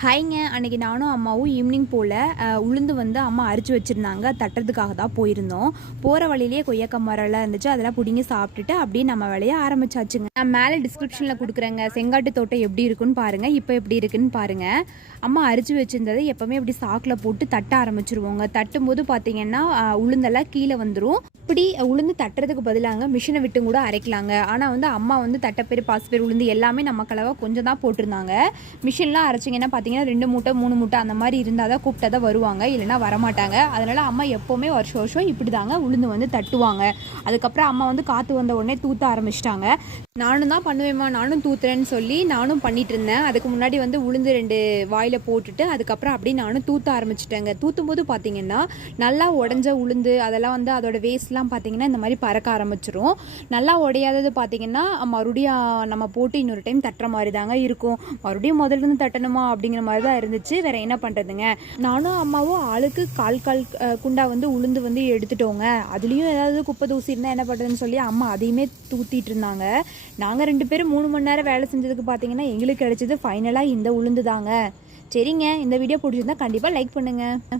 ஹாய்ங்க. அன்றைக்கி நானும் அம்மாவும் ஈவினிங் போல் உளுந்து வந்து அம்மா அரிச்சு வச்சுருந்தாங்க. தட்டுறதுக்காக தான் போயிருந்தோம். போகிற வழியிலேயே கொய்யாக்கா மரம்லாம் இருந்துச்சு. அதெல்லாம் பிடிங்கி சாப்பிட்டுட்டு அப்படியே நம்ம வேலையை ஆரம்பிச்சாச்சுங்க. நான் மேலே டிஸ்கிரிப்ஷனில் கொடுக்குறேங்க செங்காட்டு தோட்டம் எப்படி இருக்குன்னு பாருங்கள், இப்போ எப்படி இருக்குன்னு பாருங்கள். அம்மா அரிச்சு வச்சுருந்ததை எப்போவுமே இப்படி சாக்கில் போட்டு தட்ட ஆரம்பிச்சிருவோங்க. தட்டும்போது பார்த்திங்கன்னா உளுந்தெல்லாம் கீழே வந்துடும். இப்படி உளுந்து தட்டுறதுக்கு பதிலாங்க மிஷினை விட்டு கூட அரைக்கலாங்க. ஆனால் வந்து அம்மா வந்து தட்டைப்பேர் பாசிப்பேர் உளுந்து எல்லாமே நம்ம கலவை கொஞ்சம் தான் போட்டிருந்தாங்க. மிஷின்லாம் அரைச்சிங்கன்னா பார்த்தீங்கன்னா 2 மூட்டை 3 மூட்டை அந்த மாதிரி இருந்தால் தான் கூப்பிட்டா தான் வருவாங்க, இல்லைனா வரமாட்டாங்க. அதனால் அம்மா எப்போவுமே வருஷம் வருஷம் இப்படி தாங்க உளுந்து வந்து தட்டுவாங்க. அதுக்கப்புறம் அம்மா வந்து காற்று வந்த உடனே தூத்த ஆரம்பிச்சிட்டாங்க. நானும் தான் பண்ணுவேம்மா, நானும் தூத்துறேன்னு சொல்லி நானும் பண்ணிட்டு இருந்தேன். அதுக்கு முன்னாடி வந்து உளுந்து 2 வாயில் போட்டுட்டு அதுக்கப்புறம் அப்படியே நானும் தூத்த ஆரம்பிச்சிட்டேங்க. தூத்தும் போது பார்த்தீங்கன்னா நல்லா உடஞ்ச உளுந்து அதெல்லாம் வந்து அதோட வேஸ்ட்லாம் பார்த்தீங்கன்னா இந்த மாதிரி பறக்க ஆரம்பிச்சிரும். நல்லா உடையாதது பார்த்தீங்கன்னா மறுபடியும் நம்ம போட்டு இன்னொரு டைம் தட்டுற மாதிரி தாங்க இருக்கும். மறுபடியும் முதல்ல இருந்து தட்டணுமா அப்படிங்கிற மாதிரி தான் இருந்துச்சு. வேற என்ன பண்ணுறதுங்க. நானும் அம்மாவும் ஆளுக்கு கால் குண்டா வந்து உளுந்து வந்து எடுத்துட்டோங்க. அதுலேயும் ஏதாவது குப்பை தூசி இருந்தால் என்ன பண்ணுறதுன்னு சொல்லி அம்மா அதையுமே தூத்திட்டு இருந்தாங்க. நாங்கள் 2 பேரும் 3 மணி நேரம் வேலை செஞ்சதுக்கு பார்த்தீங்கன்னா எங்களுக்கு கிடைச்சது ஃபைனலாக இந்த உளுந்து தாங்க. சரிங்க, இந்த வீடியோ பிடிச்சிருந்தா கண்டிப்பாக லைக் பண்ணுங்கள்.